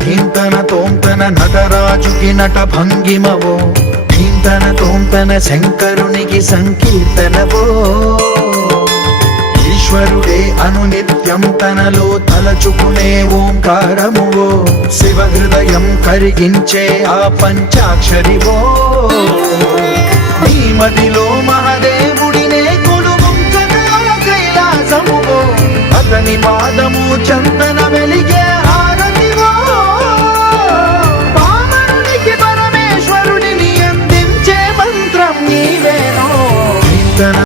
ధీంతన తోంతన నటరాజుకి నట భంగిమవో, ధీంతన తోంతన శంకరునికి సంకీర్తనవో. ఈశ్వరుడే అనునిత్యం తనలో తలచుకునే ఓంకారమువో, శివ హృదయం కరిగించే ఆ పంచాక్షరివో. నీ మదిలో మహదేవు